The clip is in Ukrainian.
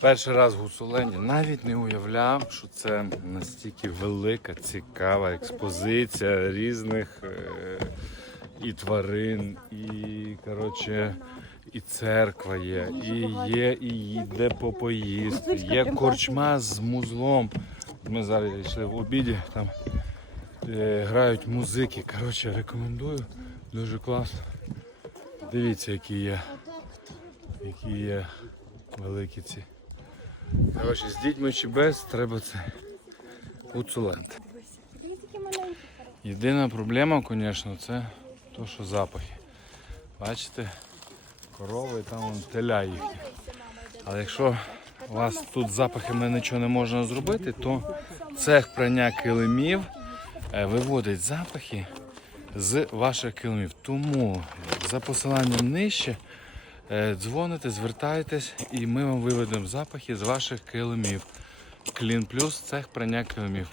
Перший раз в Гусолені навіть не уявляв, що це настільки велика, цікава експозиція різних е, і тварин, і коротше, і церква є, і є, і де попоїсти, є корчма з музлом. Ми зараз йшли в обіді, там е, грають музики. Коротше, рекомендую. Дуже класно. Дивіться, які є, які є великі ці. Коротше, з дітьми чи без треба це уцулент. Єдина проблема, звісно, це то, що запахи. Бачите, корови там теля їхні. Але якщо у вас тут запахами нічого не можна зробити, то цех прання килимів е, виводить запахи з ваших килимів. Тому за посиланням нижче дзвоните, звертайтесь і ми вам виведемо запахи з ваших килимів. Клін плюс цех прання килимів.